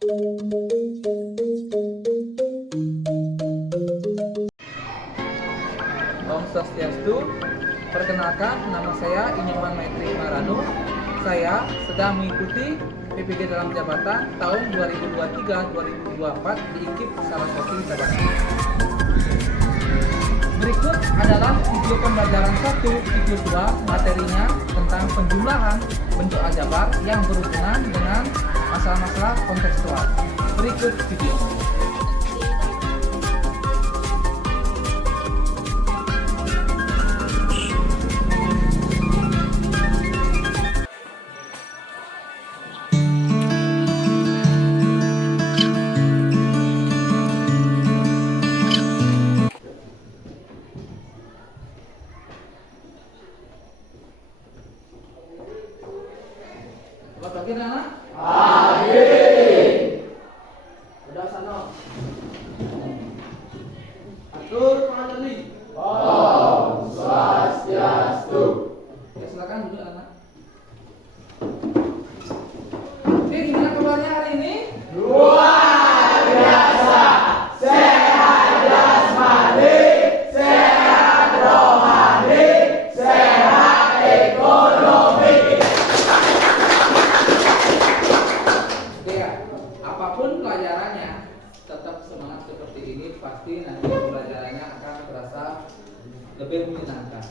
Om Swastiastu. Perkenalkan, nama saya Inyoman Maitri Maranu. Saya sedang mengikuti PPG dalam jabatan tahun 2023-2024 di IKIP Saraswati Sabana. Berikut adalah video pembelajaran 1 siklus 2, materinya tentang penjumlahan bentuk aljabar yang berhubungan dengan masalah-masalah kontekstual. Berikut video. Selamat pagi anak. Pagi. Udah sana. Atur pengajar. Om Swastiastu. Ya, silakan duduk anak. Oke, gimana kabarnya hari ini? Luar biasa. Sehat jasmani, sehat rohani, sehat ekonomi. Oke ya, apapun pelajarannya, tetap semangat seperti ini, pasti nanti pelajarannya akan terasa lebih menyenangkan.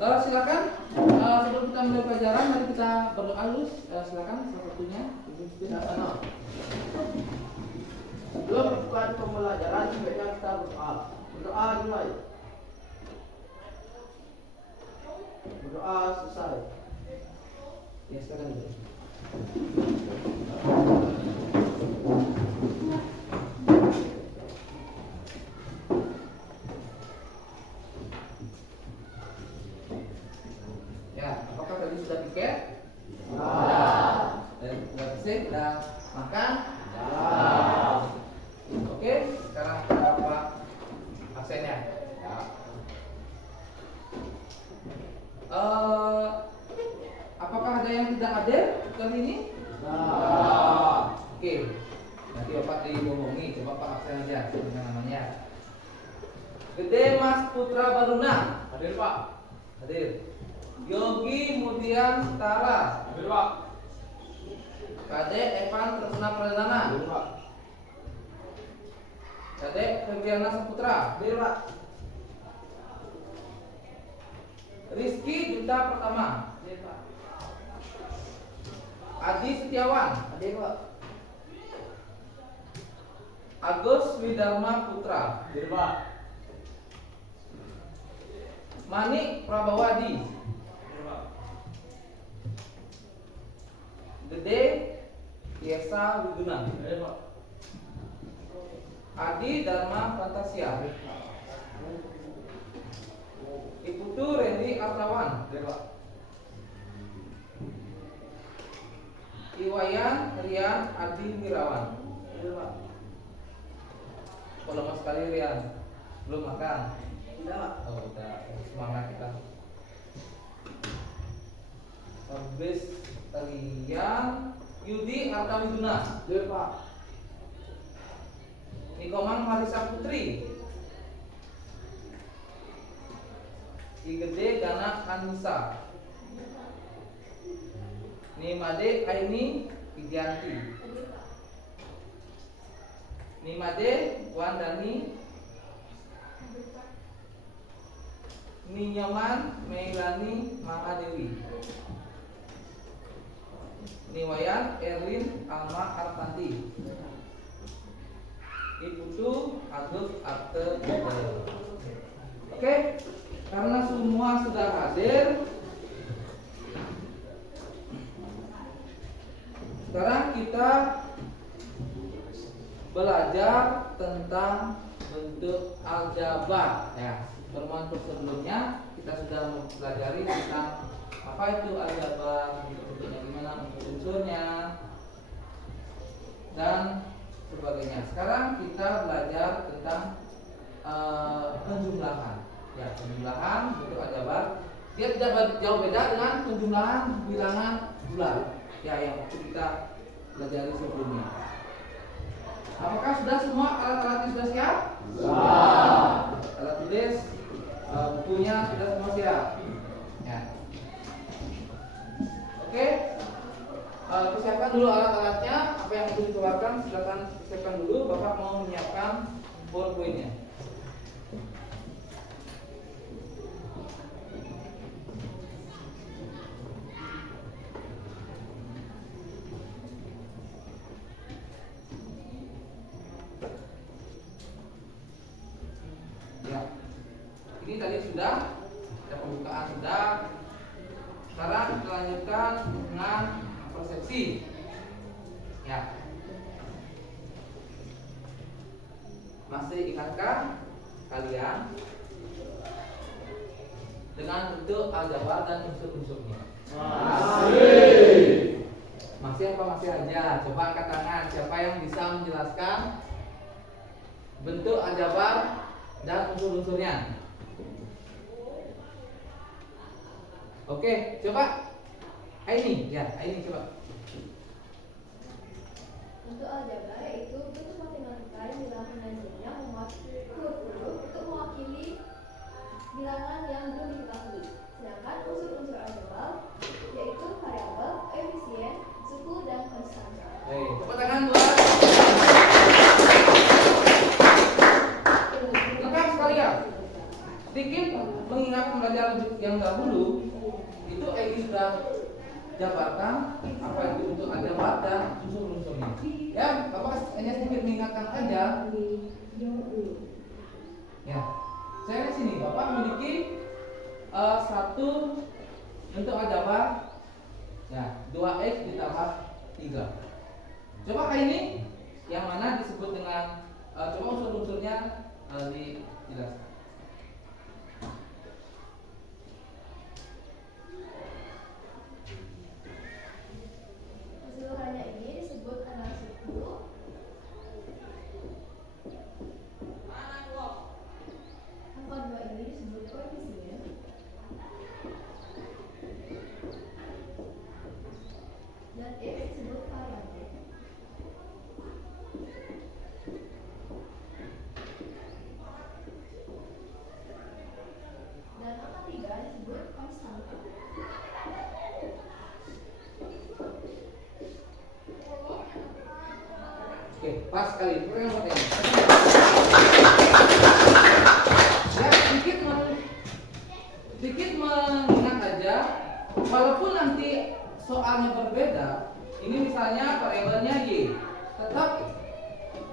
Silakan, sebelum kita mulai pelajaran, mari kita berdoa dulu. Silakan salah satunya. Sebelum bukan pembelajaran, sebaiknya kita berdoa. Berdoa dimulai. Berdoa selesai. Ya, silakan dulu. Ya, apakah tadi sudah piket? Dan sudah bersih, sudah makan? Oke, sekarang kita apa absennya? Apakah ada yang tidak hadir kali ini? Oke, nanti Bapak dibohongi, coba Pak absen aja, dengan namanya. Gede Mas Putra Baruna. Hadir Pak. Hadir. Yogi Mudian Setara. Hadir Pak. Kade Evan Tresna Pradana. Hadir Pak. Kade Febriana Saputra. Hadir Pak. Rizky Duta Pertama. Hadir Pak. Adi Setiawan. Hadir Pak. Agus Widarma Putra. Hadir Pak. Manik Prabawadi. Hadir Pak. Gede Yesa Wiguna. Hadir Pak. Adi Dharma Fantasia. Iputu Randy Artawan. Hadir Pak. Iwayan Rian Adi Mirawan. Hadir Pak. Kok lama sekali Rian? Belum makan? Tidak Pak. Oh, udah semangat kita. Habis Rian Yudi Artawiduna. Hadir Pak. Nikomang Marisa Putri. Igede Gana Anissa. Nimade Aini Widianti. Nimade Wandani. Ninyaman Meilani Mahadewi. Niwayan Erlin Alma Artanti. Iputu Agus Arte Budayo. Oke, karena semua sudah hadir, sekarang kita belajar tentang bentuk aljabar. Ya, pertemuan sebelumnya kita sudah mempelajari tentang apa itu aljabar, bentuknya gimana, unsurnya, dan sebagainya. Sekarang kita belajar tentang penjumlahan. Ya, penjumlahan bentuk aljabar. Dia tidak jauh beda dengan penjumlahan bilangan bulan. Ya, yang waktu kita pelajari sebelumnya. Apakah sudah semua alat-alatnya sudah siap? Alat tulis, bukunya sudah semua siap. Ya. Oke. Persiapkan dulu alat-alatnya. Apa yang perlu dikeluarkan silakan siapkan dulu. Bapak mau menyiapkan PowerPoint-nya. Ya. Ini tadi sudah ada pembukaan sudah. Sekarang kita lanjutkan dengan persepsi. Ya. Masih ingatkah kalian dengan bentuk aljabar dan unsur-unsurnya? Masih apa masih aja? Coba angkat tangan. Siapa yang bisa menjelaskan bentuk aljabar dan unsur-unsurnya? Oke, coba Aini, ya Aini coba. Untuk aljabar yaitu bentuk matematika yang bilangan dan jumlah mewakili huruf untuk mewakili bilangan yang belum diketahui. Sedangkan unsur-unsur aljabar yaitu variabel, koefisien, suku, dan konstanta. Tepuk tangan buat lengkap sekalian. Sedikit mengingat pembelajaran yang dahulu, itu Egy sudah jabarkan apa itu untuk aljabar dan unsur-unsurnya. Ya, Bapak hanya sedikit mengingatkan aja. Ya, saya di sini Bapak memiliki satu bentuk aljabar, ya 2x ditambah 3. Coba kali ini yang mana disebut dengan coba unsur-unsurnya dijelaskan. Keseluruhannya ini disebut adalah suku. Angka 2 ini disebut koefisien. Dan X disebut variabel. Dan angka 3 disebut konstanta. Oke, pas sekali. Kurang buat ini. Ya, sedikit mengingat aja, walaupun nanti soalnya berbeda, ini misalnya variabelnya y, tetap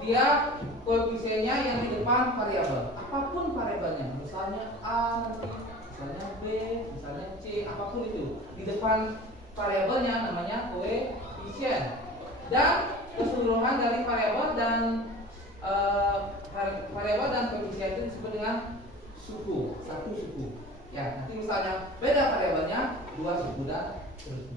dia koefisiennya yang di depan variabel. Apapun variabelnya, misalnya a, nanti, misalnya b, misalnya c, apapun itu, di depan variabelnya namanya koefisien. Dan keseluruhan dari variabel dan koefisien itu disebut dengan suku, satu suku. Ya, nanti misalnya beda variabelnya, 2 suku dan seterusnya.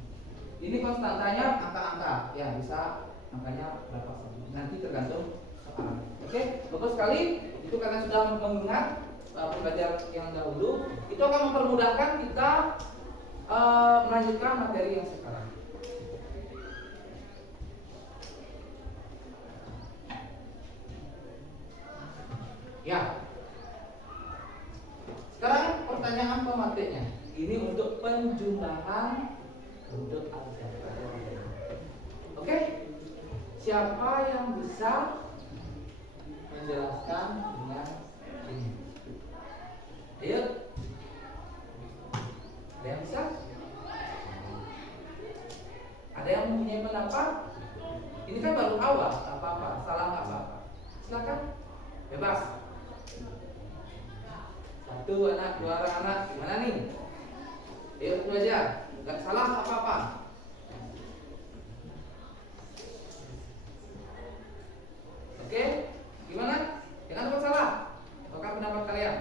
Ini konstantanya angka-angka, ya bisa angkanya berapa saja. Nanti tergantung soal. Oke, bagus sekali. Itu karena sudah mengingat pembelajaran yang dahulu, itu akan mempermudahkan kita melanjutkan materi yang sekarang. Ya. Sekarang pertanyaan pematiknya. Ini untuk penjumlahan bentuk aljabar. Oke? Siapa yang bisa menjelaskan dengan ini? Ayo. Ada yang bisa? Ada yang mempunyai pendapat? Ini kan baru awal, tak apa-apa, salah nggak apa-apa. Silakan, bebas. Satu anak, 2 orang anak, gimana nih? Ayo itu aja, nggak salah apa-apa. Oke, gimana? Jangan takut salah. Apakah pendapat kalian?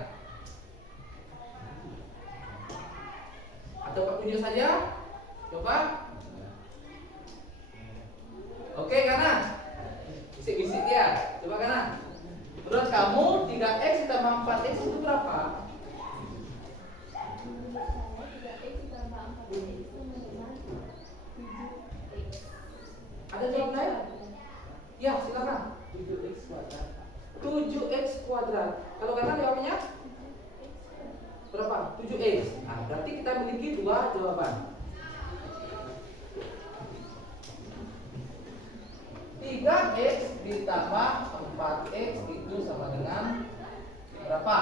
Atau Pak tunjuk saja? Coba. Oke, kanan. Bisik-bisik dia. Coba kanan. Menurut kamu 3x ditambah 4x itu berapa? Menurut saya 3x ditambah 4x itu sama dengan Ya, silakan. 7x kuadrat. 7x kuadrat. Kalau kanan jawabnya berapa? 7x. Nah, berarti kita memiliki dua jawaban. 3x ditambah 4x itu sama dengan berapa?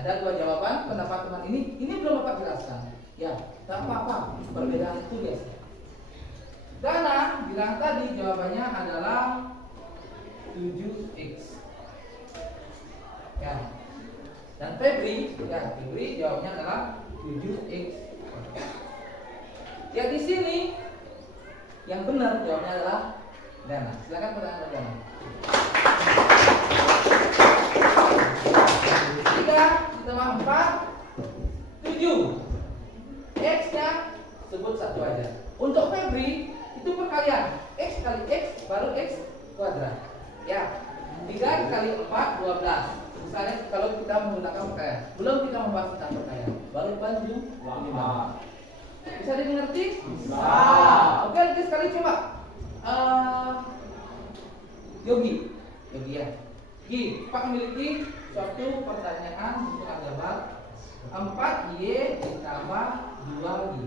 Ada dua jawaban. Pendapat teman ini belum Bapak jelaskan. Ya, tak apa-apa. Perbedaan itu guys. Dana bilang tadi jawabannya adalah 7x. Ya. Dan Febri jawabnya adalah 7x. Ya, di sini yang benar jawabnya adalah Dana. Silakan pertanyaan Dana. 3 ditambah 4 7. X-nya sebut satu aja. Untuk Febri itu perkalian. X kali X baru X kuadrat. Ya. 3 kali 4 12. Misalnya kalau kita menggunakan perkalian. Belum kita membahas tentang perkalian. Baru bantu 5. Bisa dimengerti? Bisa. Oke, nanti sekali coba. Yogi ya. Gi, Pak memiliki suatu pertanyaan untuk aljabar 4y ditambah 2y.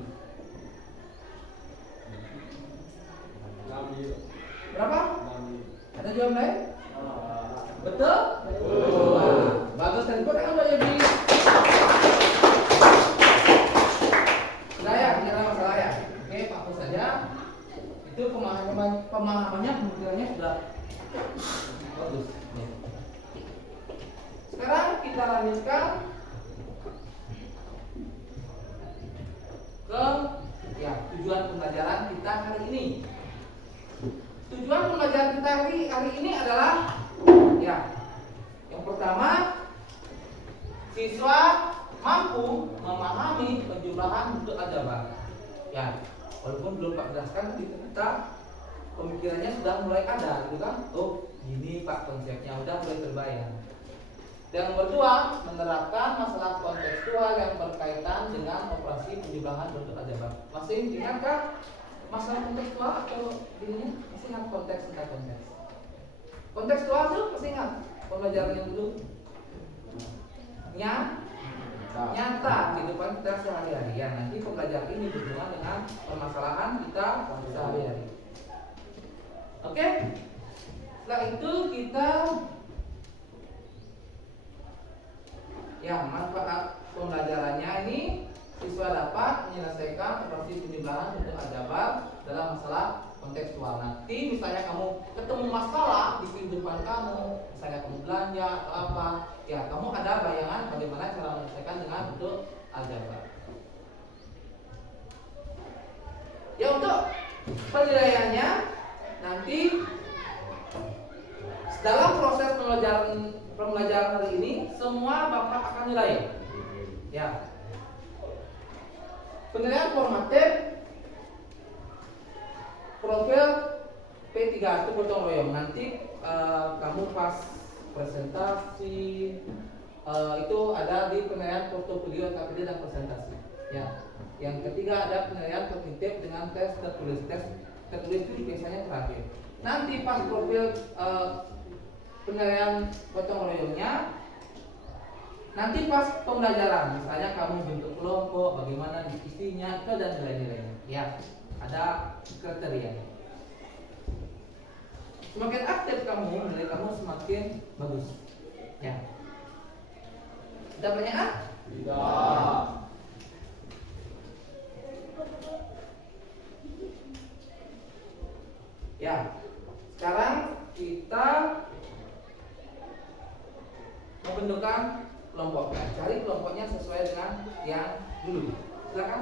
Berapa? Ada jawaban lain? Betul? Betul. Bagus, dan kan Pak Yogi. Saya tidak masalah ya. Oke, hapus saja. Itu pemahamannya pemikirannya sudah bagus. Sekarang kita lanjutkan ke tujuan pembelajaran kita hari ini. Tujuan pembelajaran kita hari ini adalah yang pertama, siswa mampu memahami penjumlahan bentuk aljabar. Ya, walaupun belum Pak jelaskan, kita pemikirannya sudah mulai ada, gitu kan? Oh, gini Pak konsepnya udah mulai terbayang. Dan nomor 2, menerapkan masalah kontekstual yang berkaitan dengan operasi penjumlahan bentuk aljabar. Masih ingatkah masalah kontekstual atau ini? Masih ingat konteks tentang konteks? Kontekstual tuh masih ingat pembelajaran yang dulu? Nyata kehidupan kita sehari-hari. Ya, nanti pembelajaran ini berhubungan dengan permasalahan kita sehari-hari. Oke? Setelah itu kita manfaat pembelajarannya ini siswa dapat menyelesaikan operasi penjumlahan bentuk aljabar dalam masalah kontekstual. Nanti misalnya kamu ketemu masalah di kehidupan kamu, misalnya kamu belanja atau apa, ya kamu ada bayangan bagaimana cara menyelesaikan dengan bentuk aljabar. Ya, untuk penilaiannya nanti dalam proses pembelajaran hari ini semua Bapak akan nilai. Ya. Penilaian formatif profil P3 itu gotong royong. Nanti kamu pas presentasi itu ada di penilaian portofolio KPD dan presentasi. Ya. Yang ketiga ada penilaian kognitif dengan tes tertulis. Tes tertulis itu biasanya terakhir. Nanti pas profil penilaian gotong royongnya nanti pas pembelajaran, misalnya kamu bentuk kelompok, bagaimana isinya, itu dan nilai-nilainya. Ya, ada kriteria. Semakin aktif kamu, nilai kamu semakin bagus. Ya. Ada pertanyaan? Tidak. Ya. Sekarang kita membentukkan kelompoknya. Cari kelompoknya sesuai dengan yang dulu. Silakan.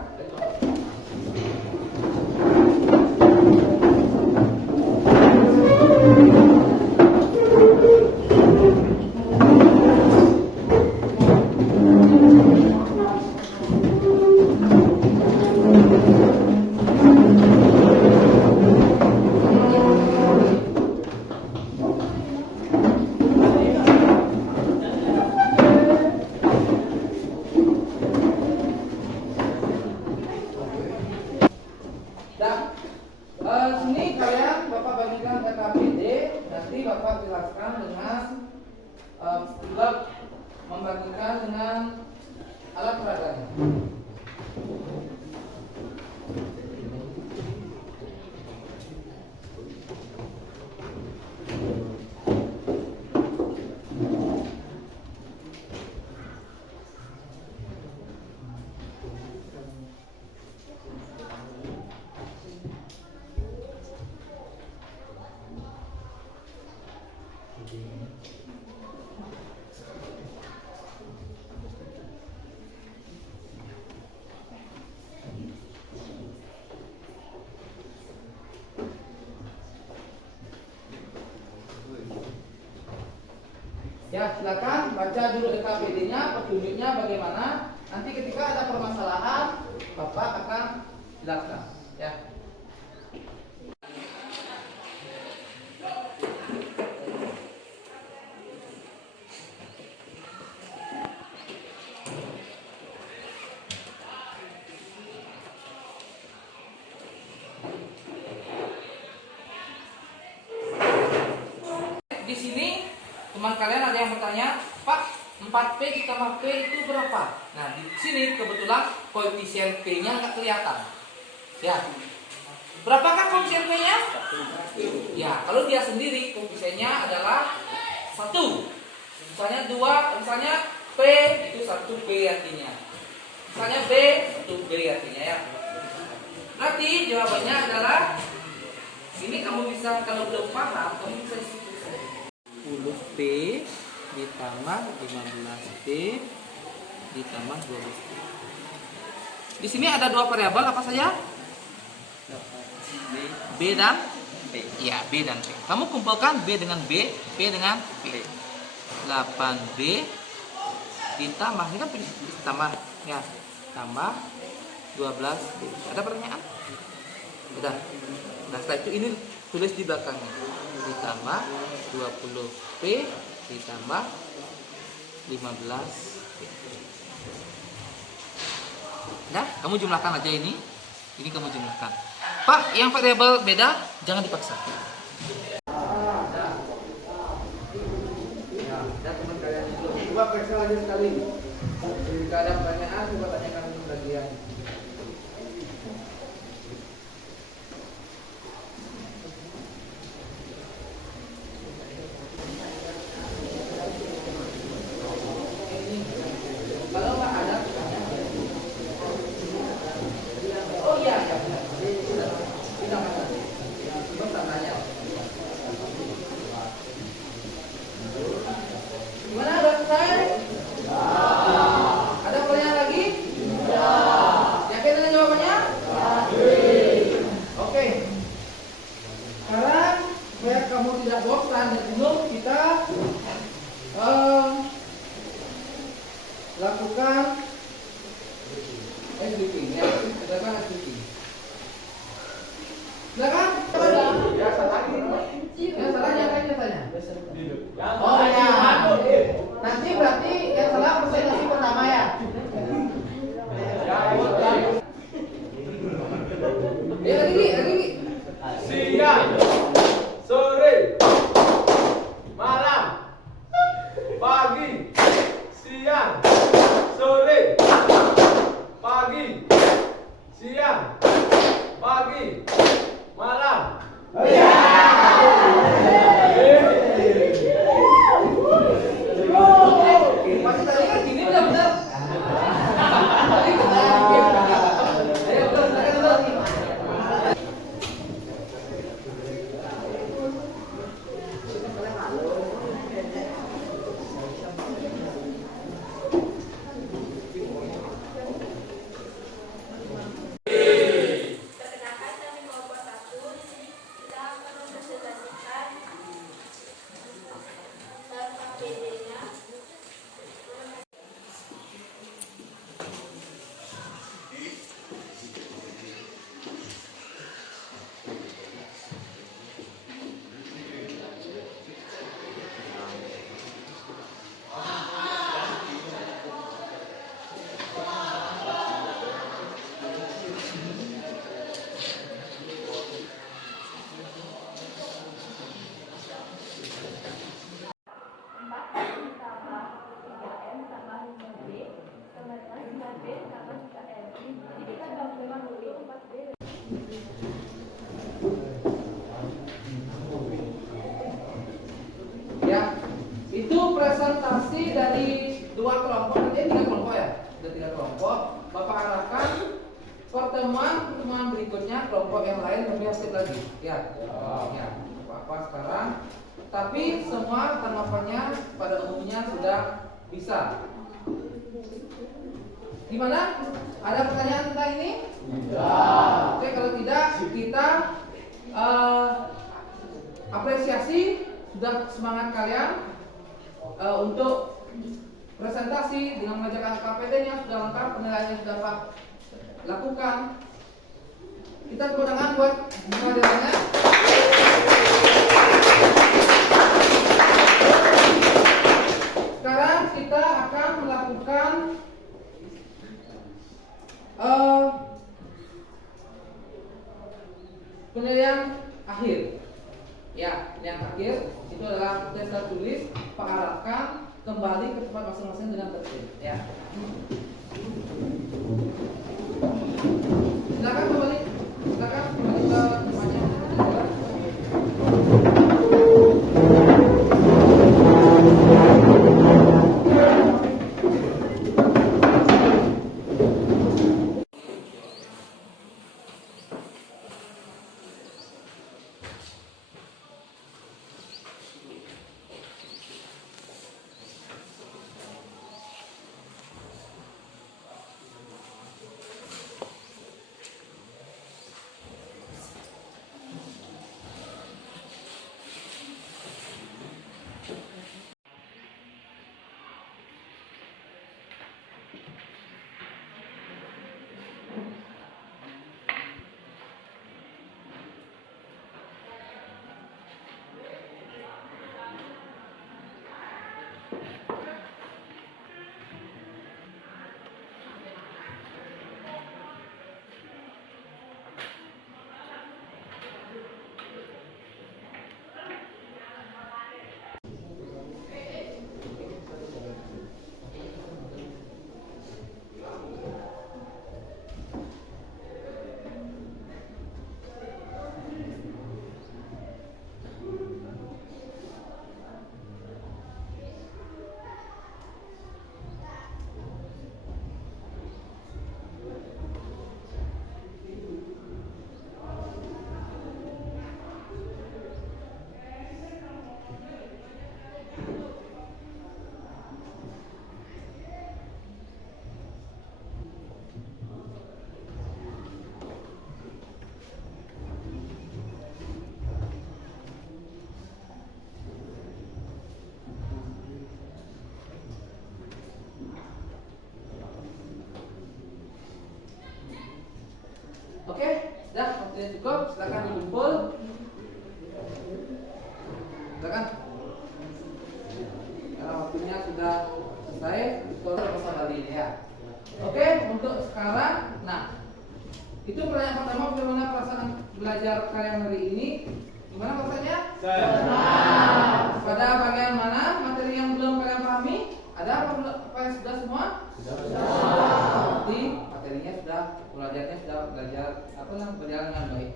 Bapak jelaskan dengan juga membandingkan dengan alat peraganya. Ya, silakan baca dulu EKPD-nya, petunjuknya bagaimana. Nanti ketika ada permasalahan, Bapak akan jelaskan. Ya. Di sini teman kalian ada yang bertanya, Pak, 4P ditambah P itu berapa? Nah, di sini kebetulan koefisien P-nya nggak kelihatan. Ya. Berapakah koefisien P-nya? Ya, kalau dia sendiri koefisiennya adalah 1. Misalnya 2, misalnya P itu 1B artinya. Misalnya B, 1B artinya ya. Nanti jawabannya adalah ini kamu bisa, kalau belum paham, kamu bisa isi 10P ditambah 15P ditambah 12P. Di sini ada dua variabel apa saja? B dan P. Ya, B dan P. Kamu kumpulkan B dengan B, P dengan P. 8B ditambah, ini kan ditambah ya, tambah 12B. Ada pertanyaan? Udah. Nah, setelah itu ini tulis di belakangnya. Ditambah 20P ditambah 15P. Nah, kamu jumlahkan aja ini. Ini kamu jumlahkan. Pak, yang variabel beda jangan dipaksa. Ya, teman kalian itu coba periksa lagi sekali. Jika ada pertanyaan, coba tanyakan lagi ya. Lakukan SBP ya, silakan SBP. Silakan. Ya, yang salahnya tanya. Oh ya. Nanti berarti yang salah presentasi pertama ya. Ya lagi. Siang, sore, malam, pagi, siang, sore, pagi, siang, pagi, malam. lain lebih aktif lagi. Ya, ya, apa sekarang? Tapi semua tanggapannya pada umumnya sudah bisa. Gimana? Ada pertanyaan tentang ini? Tidak. Oke, kalau tidak kita apresiasi sudah semangat kalian untuk presentasi dengan mengerjakan KPD-nya sudah lengkap, penilaiannya sudah Pak lakukan. Kita tepuk tangan buat pengajarannya. Sekarang kita akan melakukan penilaian akhir. Ya, yang akhir itu adalah tes tertulis. Pak harapkan kembali ke tempat masing-masing dengan tertib. Ya. Silakan kembali ke tempatnya. Oke, dah waktunya cukup. Silakan dikumpul. Silakan. Karena waktunya sudah selesai, kita pasal kali ini ya. Oke, untuk sekarang, nah itu pertanyaan pertama, bagaimana perasaan belajar kalian hari ini? Gimana perasaannya? Senang. Pada bagian mana materi yang belum kalian pahami? Ada apa yang sudah semua? Sudah. Berarti materinya sudah, belajarnya sudah belajar berjalan dengan baik.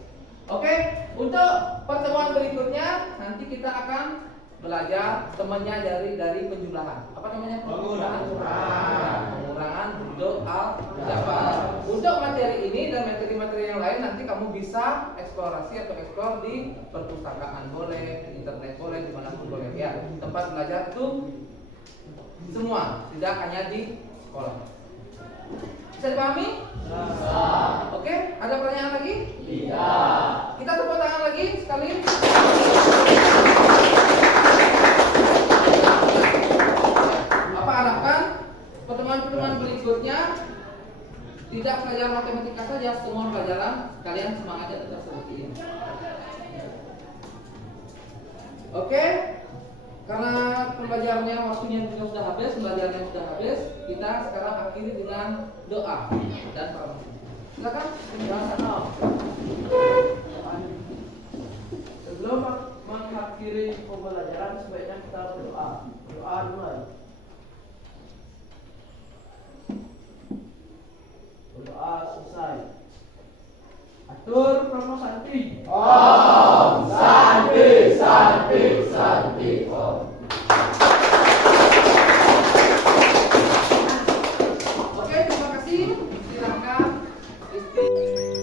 Oke, untuk pertemuan berikutnya nanti kita akan belajar temannya dari penjumlahan. Apa namanya? Pengurangan. Pengurangan bentuk aljabar. Untuk materi ini dan materi-materi yang lain nanti kamu bisa eksplorasi atau eksplor di perpustakaan boleh, di internet boleh, dimanapun boleh ya. Tempat belajar itu semua, tidak hanya di sekolah. Bisa dipahami? Bisa. Oke, ada pertanyaan lagi? Tidak. Kita tepuk tangan lagi sekali. Apa harapkan pertemuan-pertemuan berikutnya tidak pelajaran matematika saja, semua pelajaran kalian semangatnya tetap seperti ini. Oke? Karena pembelajarannya waktunya juga sudah habis, pembelajarannya sudah habis, kita sekarang akhiri dengan doa dan proklamasi. Silakan, sebelum